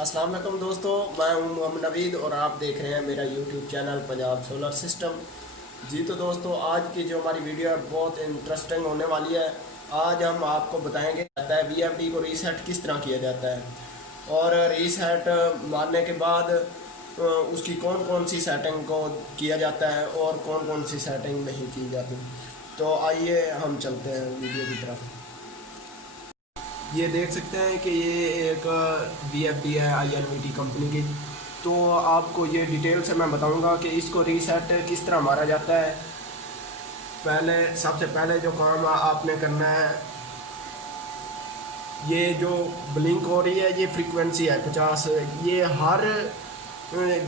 अस्सलाम वालेकुम दोस्तों, मैं हूं मोहम्मद नवीद और आप देख रहे हैं मेरा YouTube channel Punjab solar system. जी तो दोस्तों, आज की जो हमारी वीडियो है बहुत इंटरेस्टिंग होने वाली है। आज हम आपको बताएंगे जाता है वीएफडी को रीसेट किस तरह किया जाता है और रीसेट मारने के बाद उसकी कौन कौन सी सेटिंग को किया जाता है और कौन कौन सी सेटिंग नहीं की जाती। तो आइए हम चलते हैं वीडियो की तरफ। ये देख सकते हैं कि ये एक वीएफडी है INVT कंपनी की। तो आपको ये डिटेल से मैं बताऊंगा कि इसको रीसेट किस तरह मारा जाता है। सबसे पहले जो काम आपने करना है, ये जो ब्लिंक हो रही है ये फ्रीक्वेंसी है 50। ये हर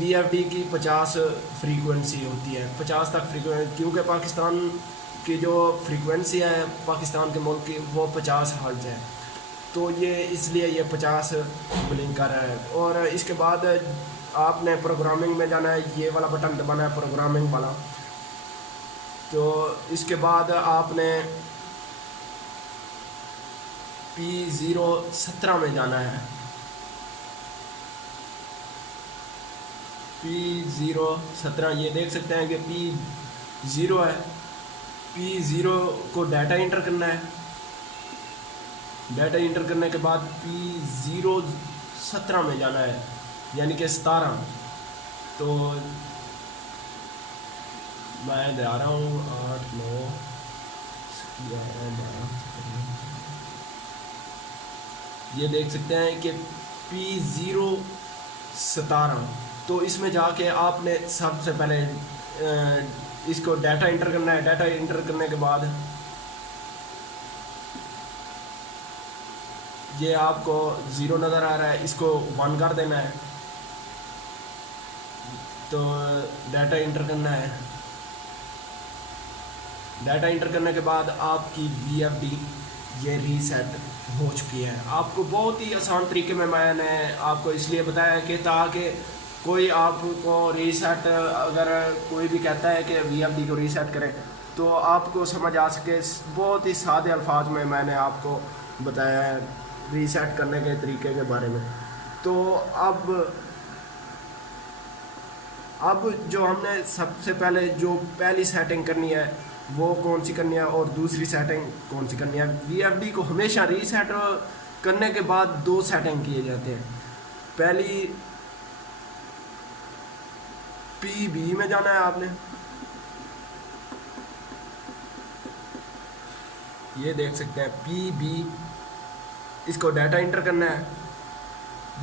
वीएफडी की 50 फ्रीक्वेंसी होती है, 50 तक फ्रीक्वेंसी, क्योंकि पाकिस्तान की जो फ्रीक्वेंसी है पाकिस्तान के मुल्क की वो 50 हर्ट्ज है। तो ये इसलिए ये 50 ब्लिंक कर रहा है। और इसके बाद आपने प्रोग्रामिंग में जाना है, ये वाला बटन दबाना है प्रोग्रामिंग वाला। तो इसके बाद आपने P017 में जाना है। P017 ये देख सकते हैं कि P0 है। P0 को डाटा इंटर करना है। डाटा इंटर करने के बाद P017 में जाना है, यानी कि 17। तो मैं जा रहा हूँ 8 9 11 12। ये देख सकते हैं कि P017। तो इसमें जाके आपने सबसे पहले इसको डाटा इंटर करना है। डाटा इंटर करने के बाद ये आपको 0 नज़र आ रहा है, इसको 1 कर देना है। तो डाटा इंटर करना है। डाटा इंटर करने के बाद आपकी वीएफडी ये रीसेट हो चुकी है। आपको बहुत ही आसान तरीके में मैंने आपको इसलिए बताया कि ताकि कोई आपको रीसेट, अगर कोई भी कहता है कि वीएफडी को रीसेट करें तो आपको समझ आ सके। बहुत ही सादे अल्फाज में मैंने आपको बताया है रीसेट करने के तरीके के बारे में। तो अब जो हमने सबसे पहले जो पहली सेटिंग करनी है वो कौन सी करनी है और दूसरी सेटिंग कौन सी करनी है। वीएफडी को हमेशा रीसेट करने के बाद 2 सेटिंग किए जाते हैं। पहली PB में जाना है आपने। ये देख सकते हैं PB, इसको डाटा इंटर करना है।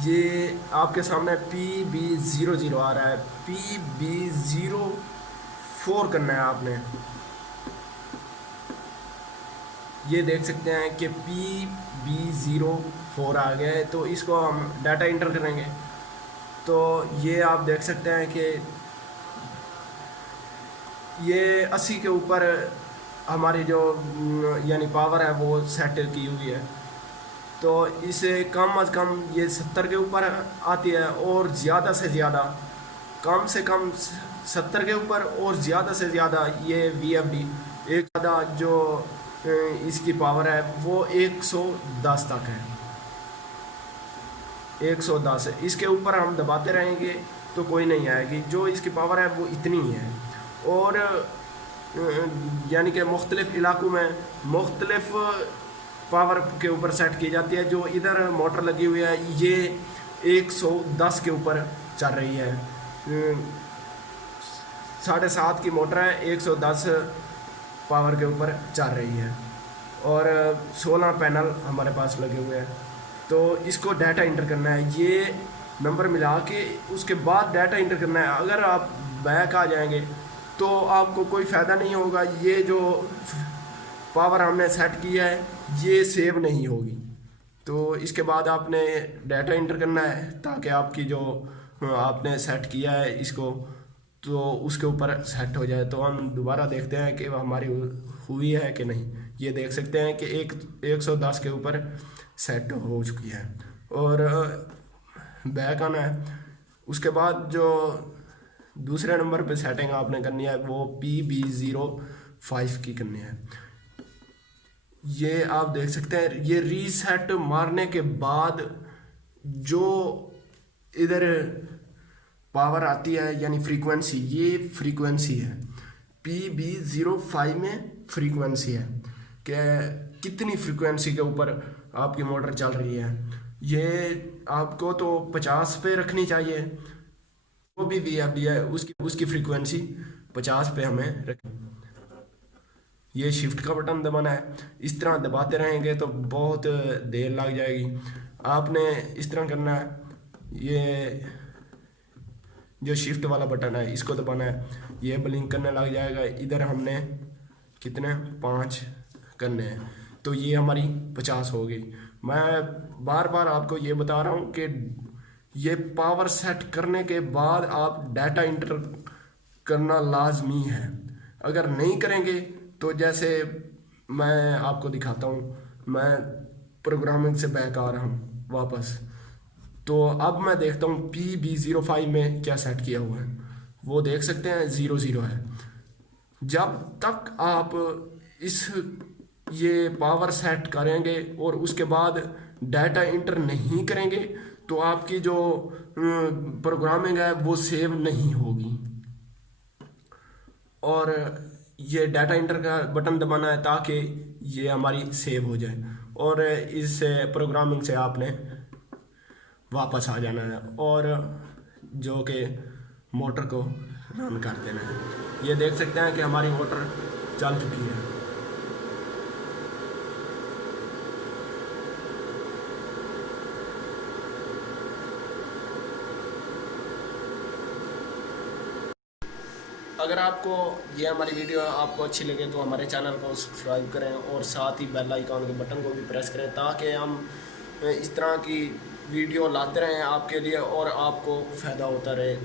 ये आपके सामने PB00 आ रहा है, PB04 करना है आपने। ये देख सकते हैं कि PB04 आ गया है। तो इसको हम डाटा इंटर करेंगे। तो ये आप देख सकते हैं कि ये 80 के ऊपर हमारी जो यानी पावर है वो सेट की हुई है। तो इसे कम अज़ कम ये 70 के ऊपर आती है और ज़्यादा से ज़्यादा, कम से कम 70 के ऊपर और ज़्यादा से ज़्यादा ये वीएफडी एक ज़्यादा जो इसकी पावर है वो 110 तक है। 110 है। इसके ऊपर हम दबाते रहेंगे तो कोई नहीं आएगी। जो इसकी पावर है वो इतनी ही है। और यानी कि मुख्तलिफ़ इलाकों में मुख्तलिफ़ पावर के ऊपर सेट की जाती है। जो इधर मोटर लगी हुई है ये 110 के ऊपर चल रही है। 7.5 की मोटर है, 110 पावर के ऊपर चल रही है और 16 पैनल हमारे पास लगे हुए हैं। तो इसको डाटा इंटर करना है, ये नंबर मिला के उसके बाद डाटा इंटर करना है। अगर आप बैक आ जाएंगे तो आपको कोई फ़ायदा नहीं होगा। ये जो पावर हमने सेट किया है ये सेव नहीं होगी। तो इसके बाद आपने डाटा इंटर करना है ताकि आपकी जो आपने सेट किया है इसको तो उसके ऊपर सेट हो जाए। तो हम दोबारा देखते हैं कि हमारी हुई है कि नहीं। ये देख सकते हैं कि 110 के ऊपर सेट हो चुकी है। और बैक आना है। उसके बाद जो दूसरे नंबर पे सेटिंग आपने करनी है वो PB05 की करनी है। ये आप देख सकते हैं, ये रीसेट मारने के बाद जो इधर पावर आती है यानी फ्रीक्वेंसी, ये फ्रीक्वेंसी है PB05 में फ्रीक्वेंसी है कि कितनी फ्रीक्वेंसी के ऊपर आपकी मोटर चल रही है। ये आपको तो 50 पे रखनी चाहिए, वो भी VFD है, उसकी फ्रीक्वेंसी 50 पे हमें रखनी। ये शिफ्ट का बटन दबाना है, इस तरह दबाते रहेंगे तो बहुत देर लग जाएगी। आपने इस तरह करना है, ये जो शिफ्ट वाला बटन है इसको दबाना है, ये ब्लिंक करने लग जाएगा। इधर हमने कितने 5 करने हैं, तो ये हमारी 50 हो गई। मैं बार बार आपको ये बता रहा हूँ कि ये पावर सेट करने के बाद आप डाटा इंटर करना लाजमी है। अगर नहीं करेंगे तो जैसे मैं आपको दिखाता हूँ, मैं प्रोग्रामिंग से बैक आ रहा हूँ वापस, तो अब मैं देखता हूँ PB05 में क्या सेट किया हुआ है, वो देख सकते हैं 00 है। जब तक आप इस ये पावर सेट करेंगे और उसके बाद डाटा इंटर नहीं करेंगे तो आपकी जो प्रोग्रामिंग है वो सेव नहीं होगी। और ये डाटा इंटर का बटन दबाना है ताकि ये हमारी सेव हो जाए, और इस प्रोग्रामिंग से आपने वापस आ जाना है और जो कि मोटर को रन कर देना है। ये देख सकते हैं कि हमारी मोटर चल चुकी है। अगर आपको ये हमारी वीडियो आपको अच्छी लगे तो हमारे चैनल को सब्सक्राइब करें और साथ ही बेल आइकॉन के बटन को भी प्रेस करें ताकि हम इस तरह की वीडियो लाते रहें आपके लिए और आपको फ़ायदा होता रहे।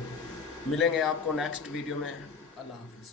मिलेंगे आपको नेक्स्ट वीडियो में। अल्लाह हाफ़िज़।